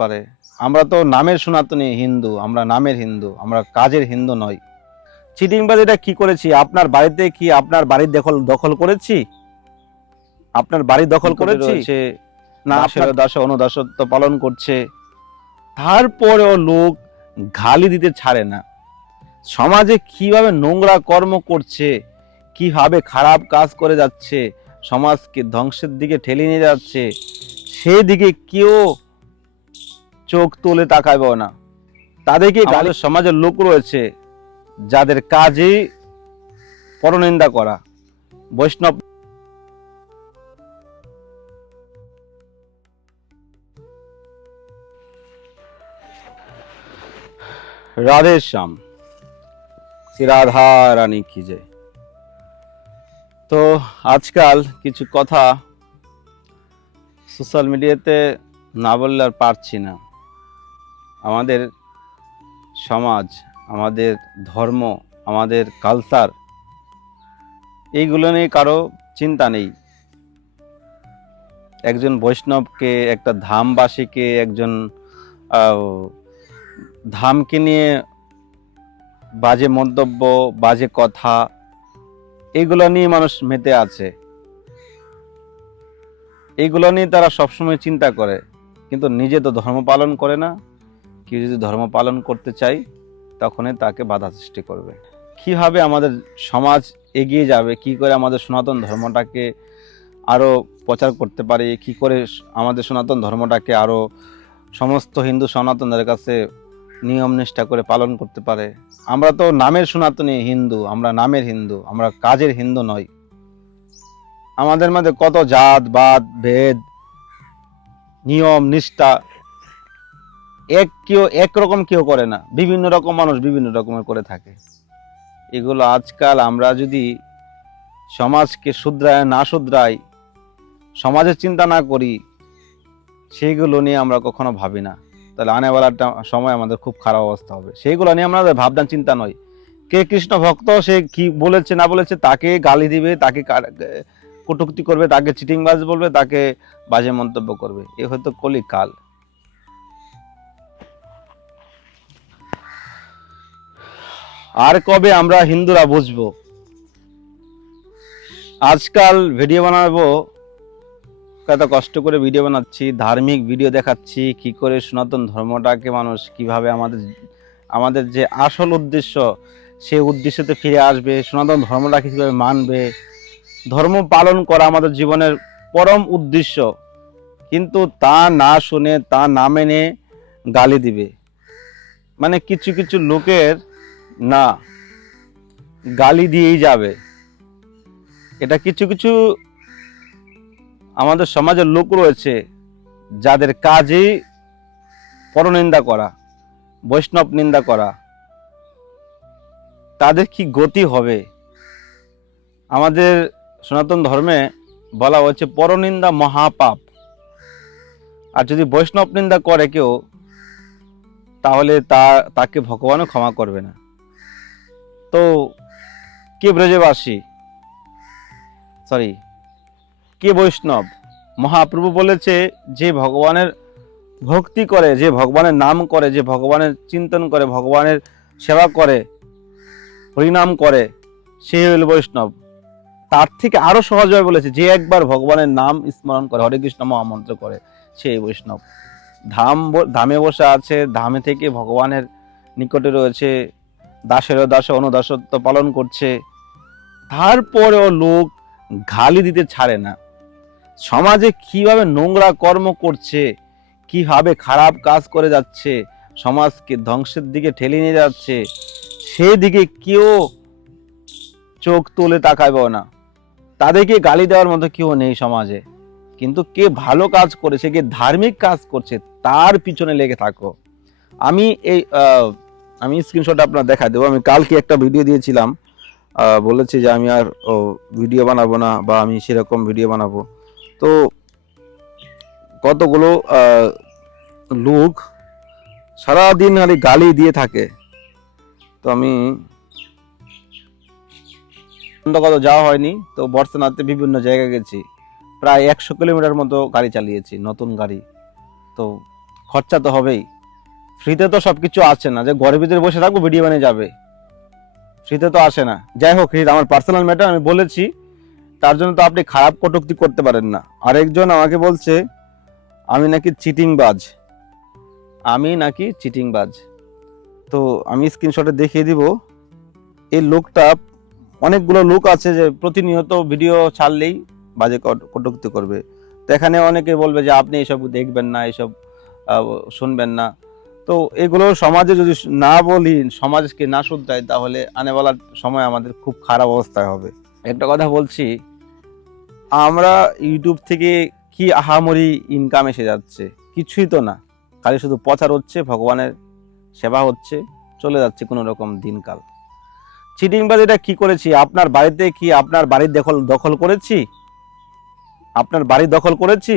পারে। আমরা তো নামের সনাতনী হিন্দু, আমরা নামের হিন্দু, আমরা কাজের হিন্দু নই। চিটিংবাজিটা কি করেছি? আপনার বাড়িতে কি আপনার বাড়ির দখল করেছি? আপনার বাড়ি দখল করেছি না? আপনার দাসে অনুদাসত্ব পালন করছে, তারপরেও লোক গালি দিতে ছাড়ে না। সমাজে কিভাবে নোংরা কর্ম করছে, কিভাবে খারাপ কাজ করে যাচ্ছে, সমাজকে ধ্বংসের দিকে ঠেলে নিয়ে যাচ্ছে, সেই দিকে কেউ চোখ তুলে তাকাবে না। তাদেরকে আমাদের সমাজের লোক রয়েছে যাদের কাজই পরনিন্দা করা, বৈষ্ণব। রাধে শ্যাম, শ্রী রাধা রানী কি জয়। তো আজকাল কিছু কথা সোশ্যাল মিডিয়াতে না বললে আর পারছি না। আমাদের সমাজ, আমাদের ধর্ম, আমাদের কালচার, এইগুলো নিয়ে কারো চিন্তা নেই। একজন বৈষ্ণবকে, একটা ধামবাসীকে, একজন ধামকে নিয়ে বাজে মন্তব্য, বাজে কথা, এইগুলো নিয়ে মানুষ মেতে আছে। এইগুলো নিয়ে তারা সবসময় চিন্তা করে, কিন্তু নিজে তো ধর্ম পালন করে না। কেউ যদি ধর্ম পালন করতে চায় তখনই তাকে বাধা সৃষ্টি করবে। কিভাবে আমাদের সমাজ এগিয়ে যাবে, কি করে আমাদের সনাতন ধর্মটাকে আরও প্রচার করতে পারি, কি করে আমাদের সনাতন ধর্মটাকে আরও সমস্ত হিন্দু সনাতনদের কাছে নিয়ম নিষ্ঠা করে পালন করতে পারে। আমরা তো নামের সনাতনী হিন্দু, আমরা নামের হিন্দু, আমরা কাজের হিন্দু নই। আমাদের মধ্যে কত জাত বাদ ভেদ, নিয়ম নিষ্ঠা, একরকম কেউ করে না, বিভিন্ন রকম মানুষ বিভিন্ন রকমের করে থাকে। এগুলো আজকাল আমরা যদি সমাজকে না শুধরাই, সমাজের চিন্তা না করি, সেইগুলো নিয়ে আমরা কখনো ভাবি না, তাহলে আনেওয়ালার সময় আমাদের খুব খারাপ অবস্থা হবে। সেইগুলো নিয়ে আমাদের ভাবনা চিন্তা নয়। কে কৃষ্ণ ভক্ত, সে কি বলেছে না বলেছে, তাকে গালি দিবে, তাকে কটূক্তি করবে, তাকে চিটিংবাজ বলবে, তাকে বাজে মন্তব্য করবে। এ হয়তো কলিকাল। আর কবে আমরা হিন্দুরা বুঝবো? আজকাল ভিডিও বানাবো, কত কষ্ট করে ভিডিও বানাচ্ছি, ধার্মিক ভিডিও দেখাচ্ছি, কি করে সনাতন ধর্মটাকে মানুষ কিভাবে আমাদের যে আসল উদ্দেশ্য, সেই উদ্দেশ্যতে ফিরে আসবে, সনাতন ধর্মটাকে কিভাবে মানবে, ধর্ম পালন করা আমাদের জীবনের পরম উদ্দেশ্য। কিন্তু তা না শুনে, তা না মেনে গালি দিবে। মানে কিছু কিছু লোকের না গালি দিয়েই যাবে। এটা কিছু কিছু আমাদের সমাজের লোক রয়েছে যাদের কাজই পরনিন্দা করা, বৈষ্ণব নিন্দা করা। তাদের কি গতি হবে? আমাদের সনাতন ধর্মে বলা হচ্ছে পরনিন্দা মহাপাপ। আর যদি বৈষ্ণব নিন্দা করে কেউ, তাহলে তাকে ভগবানও ক্ষমা করবে না। তো কে ব্রজবাসী, কে বৈষ্ণব? মহাপ্রভু বলেছে, যে ভগবানের ভক্তি করে, যে ভগবানের নাম করে, যে ভগবানের চিন্তন করে, ভগবানের সেবা করে, হরিনাম করে, সে হইল বৈষ্ণব। তার থেকে আরো সহজভাবে বলেছে, যে একবার ভগবানের নাম স্মরণ করে, হরে কৃষ্ণ মহামন্ত্র করে, সেই বৈষ্ণব। ধামে বসে আছে, ধামে থেকে ভগবানের নিকটে রয়েছে, দাসের দাসে অনুদাসত্ব পালন করছে, তারপরেও লোক গালি দিতে ছাড়ে না। সমাজে কিভাবে নোংরা কর্ম করছে, কিভাবে খারাপ কাজ করে যাচ্ছে, সমাজকে ধ্বংসের দিকে ঠেলে নিয়ে যাচ্ছে, সেই দিকে কেউ চোখ তুলে তাকাবে না। তাদেরকে গালি দেওয়ার মতো কেউ নেই সমাজে। কিন্তু কে ভালো কাজ করেছে, কে ধার্মিক কাজ করছে, তার পিছনে লেগে থাকো। আমি স্ক্রিনশট আপনার দেখা দেবো। আমি কালকে একটা ভিডিও দিয়েছিলাম, বলেছি যে আমি আর ভিডিও বানাবো না, বা আমি সেরকম ভিডিও বানাবো। তো কতগুলো লোক সারাদিন খালি গালি দিয়ে থাকে। তো আমি কত যাওয়া হয়নি, তো বর্ষনাতে বিভিন্ন জায়গায় গেছি, প্রায় 100 কিলোমিটার মতো গাড়ি চালিয়েছি, নতুন গাড়ি। তো খরচা তো হবেই। ফ্রিতে তো সব কিছু আসে না যে ঘরের ভিতরে বসে থাকবো ভিডিও বানিয়ে যাবে, ফ্রিতে তো আসে না। যাই হোক, এটা আমার পার্সোনাল ম্যাটার, আমি বলেছি, তার জন্য তো আপনি খারাপ কটূক্তি করতে পারেন না। আরেকজন আমাকে বলছে আমি নাকি চিটিংবাজ, আমি নাকি চিটিংবাজ। তো আমি স্ক্রিনশটে দেখিয়ে দিব। এই লোকটা, অনেকগুলো লোক আছে যে প্রতিনিয়ত ভিডিও ছাড়লেই বাজে কটূক্তি করবে। তো এখানে অনেকে বলবে যে আপনি এসব দেখবেন না, এসব শুনবেন না। তো এগুলো সমাজে যদি না বলি, সমাজকে না শুধরাই, তাহলে আনেওয়ালার সময় আমাদের খুব খারাপ অবস্থায় হবে। একটা কথা বলছি, আমরা ইউটিউব থেকে কি আহামরি ইনকাম এসে যাচ্ছে? কিছুই তো না, খালি শুধু প্রচার হচ্ছে, ভগবানের সেবা হচ্ছে, চলে যাচ্ছে কোনো রকম দিনকাল। চিটিংবাজ এটা কি করেছি? আপনার বাড়িতে কি আপনার বাড়ির দখল করেছি? আপনার বাড়ি দখল করেছি?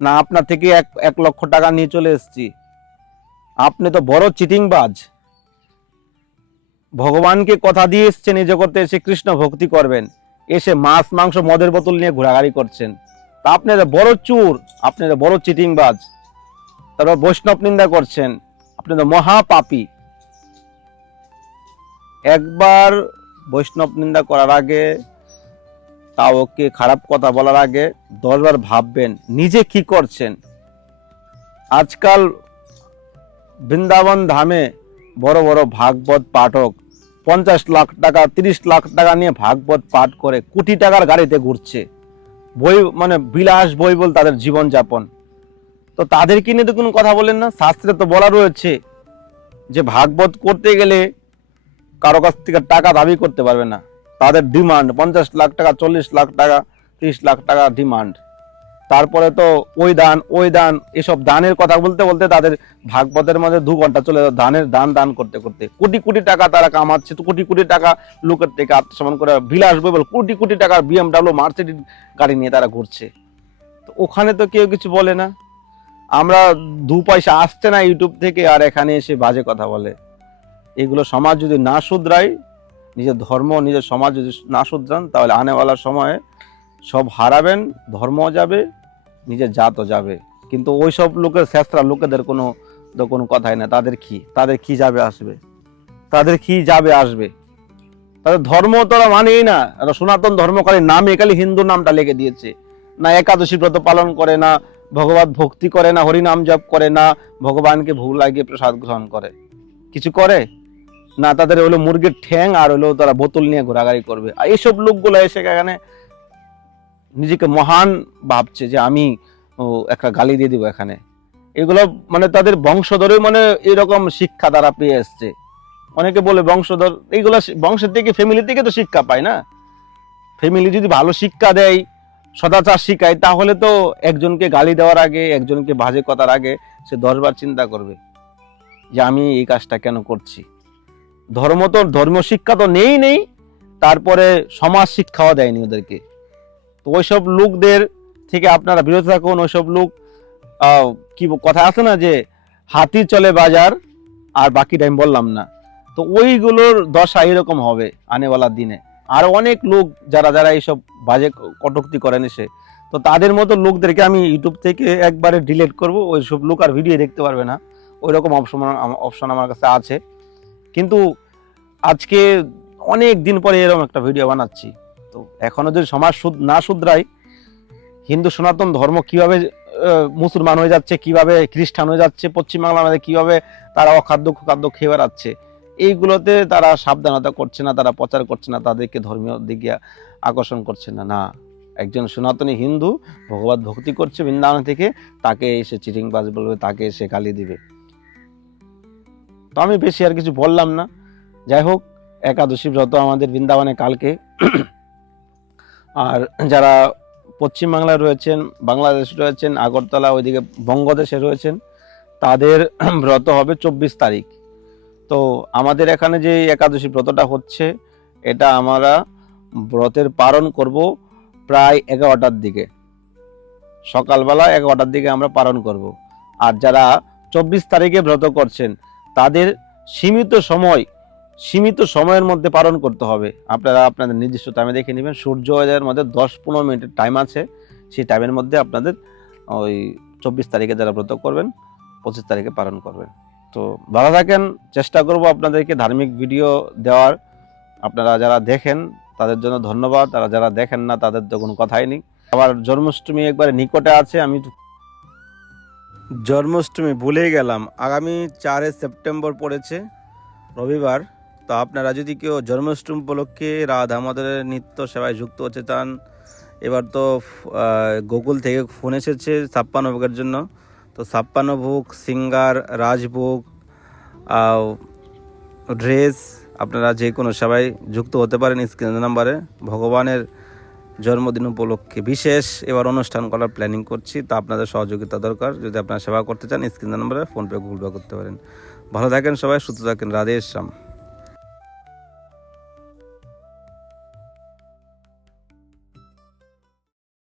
না আপনার থেকে 1 লক্ষ টাকা নিয়ে চলে এসেছি? আপনি তো বড় চিটিংবাজ। ভগবানকে কথা দিয়ে এসছেন এই জগতে এসে কৃষ্ণ ভক্তি করবেন, এসে মাছ মাংস মদের বোতল নিয়ে ঘোরাঘুরি করছেন। তা আপনারা বড় চোর, আপনারা বড় চিটিংবাজ। তারপর বৈষ্ণব নিন্দা করছেন, আপনি তো মহাপাপী। একবার বৈষ্ণব নিন্দা করার আগে, কাউকে খারাপ কথা বলার আগে 10 বার ভাববেন নিজে কি করছেন। আজকাল বৃন্দাবন ধামে বড় বড় ভাগবত পাঠক 50 লাখ টাকা 30 লাখ টাকা নিয়ে ভাগবত পাঠ করে কোটি টাকার গাড়িতে ঘুরছে, বই মানে বিলাস বই বল তাদের জীবন যাপন। তো তাদেরকে নিয়ে তো কোনো কথা বলেন না। শাস্ত্রে তো বলা রয়েছে যে ভাগবত করতে গেলে কারো কাছ থেকে টাকা দাবি করতে পারবে না। তাদের ডিমান্ড 50 লাখ টাকা, 40 লাখ টাকা, 30 লাখ টাকা ডিমান্ড। তারপরে তো ওই দান এসব দানের কথা বলতে বলতে তাদের ভাগবতের মধ্যে 2 ঘন্টা চলে যায় দানের দান করতে করতে। কোটি কোটি টাকা তারা কামাচ্ছে, তো কোটি কোটি টাকা লোকের থেকে আত্মসম্মান করে বিলাস বই কোটি কোটি টাকার BMW মার্সিডিজ গাড়ি নিয়ে তারা ঘুরছে। তো ওখানে তো কেউ কিছু বলে না। আমরা 2 পয়সা আসছে না ইউটিউব থেকে, আর এখানে এসে বাজে কথা বলে। এগুলো সমাজ যদি না শুধরায়, নিজের ধর্ম নিজের সমাজ যদি না শুধরান, তাহলে আনেওয়ালার সময়ে সব হারাবেন, ধর্ম যাবে, নিজের জাতও যাবে। কিন্তু ওই সব লোকের শেষরা লোকেদের কোনো কথাই না। তাদের কি যাবে আসবে, তাদের কি যাবে আসবে? তাদের ধর্ম তারা মানেই না। সনাতন ধর্মকারী নামে খালি হিন্দু নামটা লিখে দিয়েছে। না একাদশী ব্রত পালন করে, না ভগবত ভক্তি করে, না হরিনাম জপ করে, না ভগবানকে ভোগ লাগিয়ে প্রসাদ গ্রহণ করে। কিছু করে না। তাদের হলো মুরগির ঠ্যাং আর হলো তারা বোতল নিয়ে ঘোরাঘুরি করবে। আর এইসব লোকগুলো এসে এখানে নিজেকে মহান ভাবছে যে আমি একটা গালি দিয়ে দিব এখানে। এগুলো মানে তাদের বংশধরে মানে এরকম শিক্ষা তারা পেয়ে এসছে। অনেকে বলে বংশধর, এইগুলো বংশের থেকে ফ্যামিলি থেকে তো শিক্ষা পায় না। ফ্যামিলি যদি ভালো শিক্ষা দেয়, সদাচার শিখায়, তাহলে তো একজনকে গালি দেওয়ার আগে, একজনকে বাজে কথার আগে সে 10 বার চিন্তা করবে যে আমি এই কাজটা কেন করছি। ধর্ম শিক্ষা তো নেই। তারপরে সমাজ শিক্ষাও দেয়নি ওদেরকে। তো ওইসব লোকদের থেকে আপনারা বিরত থাকুন। ওইসব লোক কি কথা আছে না যে হাতি চলে বাজার আর বাকি টাইম বললাম না। তো ওইগুলোর দশা এরকম হবে আনেওয়ালার দিনে। আর অনেক লোক যারা এইসব বাজে কটূক্তি করেন এসে, তো তাদের মতো লোকদেরকে আমি ইউটিউব থেকে একবারে ডিলিট করব। ওইসব লোক আর ভিডিও দেখতে পারবে না। ওই রকম অপশন আমার কাছে আছে। কিন্তু আজকে অনেক দিন পরে এরকম একটা ভিডিও বানাচ্ছি। তো এখনো যদি সমাজ না শুধরাই, হিন্দু সনাতন ধর্ম কিভাবে মুসলমান হয়ে যাচ্ছে, কিভাবে খ্রিস্টান হয়ে যাচ্ছে, পশ্চিমবাংলার মধ্যে কিভাবে তারা অখাদ্য খাদ্য খেয়ে বেড়াচ্ছে, এইগুলোতে তারা সাবধানতা করছে না, তারা প্রচার করছে না, তাদেরকে ধর্মীয় দিকে আকর্ষণ করছে না। একজন সনাতনী হিন্দু ভগবত ভক্তি করছে বৃন্দাবন থেকে, তাকে এসে চিটিংবাজ বলবে, তাকে এসে গালি দিবে। তো আমি বেশি আর কিছু বললাম না। যাই হোক, একাদশী ব্রত আমাদের বৃন্দাবনে কালকে। আর যারা পশ্চিমবাংলায় রয়েছেন, বাংলাদেশ রয়েছেন, আগরতলা ওইদিকে বঙ্গদেশে রয়েছেন, তাদের ব্রত হবে 24 তারিখ। তো আমাদের এখানে যে একাদশী ব্রতটা হচ্ছে, এটা আমরা ব্রতের পালন করব প্রায় 11টার দিকে, সকালবেলা 11টার দিকে আমরা পালন করব। আর যারা 24 তারিখে ব্রত করছেন, তাদের সীমিত সময়ের মধ্যে পালন করতে হবে। আপনারা আপনাদের নির্দিষ্ট টাইমে দেখে নেবেন। সূর্যোদয়ের মধ্যে 10-15 মিনিটের টাইম আছে, সেই টাইমের মধ্যে আপনাদের ওই 24 তারিখে যারা ব্রত করবেন 25 তারিখে পালন করবেন। তো ভালো থাকেন, চেষ্টা করব আপনাদেরকে ধার্মিক ভিডিও দেওয়ার। আপনারা যারা দেখেন তাদের জন্য ধন্যবাদ, আর যারা দেখেন না তাদের তো কোনো কথাই নেই। আবার জন্মাষ্টমী একবারে নিকটে আছে, আমি জন্মাষ্টমী ভুলেই গেলাম, আগামী 4 সেপ্টেম্বর পড়েছে রবিবার। তো আপনারা যদি কেউ জন্মাষ্টমী উপলক্ষে রাধা মাধবের নিত্য সেবায় যুক্ত হতে চান, এবার তো গুগল থেকে ফোন এসেছে 56 ভোগের জন্য। তো 56 ভোগ, সিঙ্গার, রাজভোগ, ড্রেস, আপনারা যে কোনো সেবায় যুক্ত হতে পারেন স্ক্রিনের নাম্বারে। ভগবানের জন্মদিন উপলক্ষে বিশেষ এবার অনুষ্ঠান করার প্ল্যানিং করছি, তো আপনাদের সহযোগিতা দরকার। যদি আপনারা সেবা করতে চান স্ক্রিনের নাম্বারে ফোনপে গুগল পে করতে পারেন। ভালো থাকেন সবাই, সুস্থ থাকেন, রাধে শ্যাম।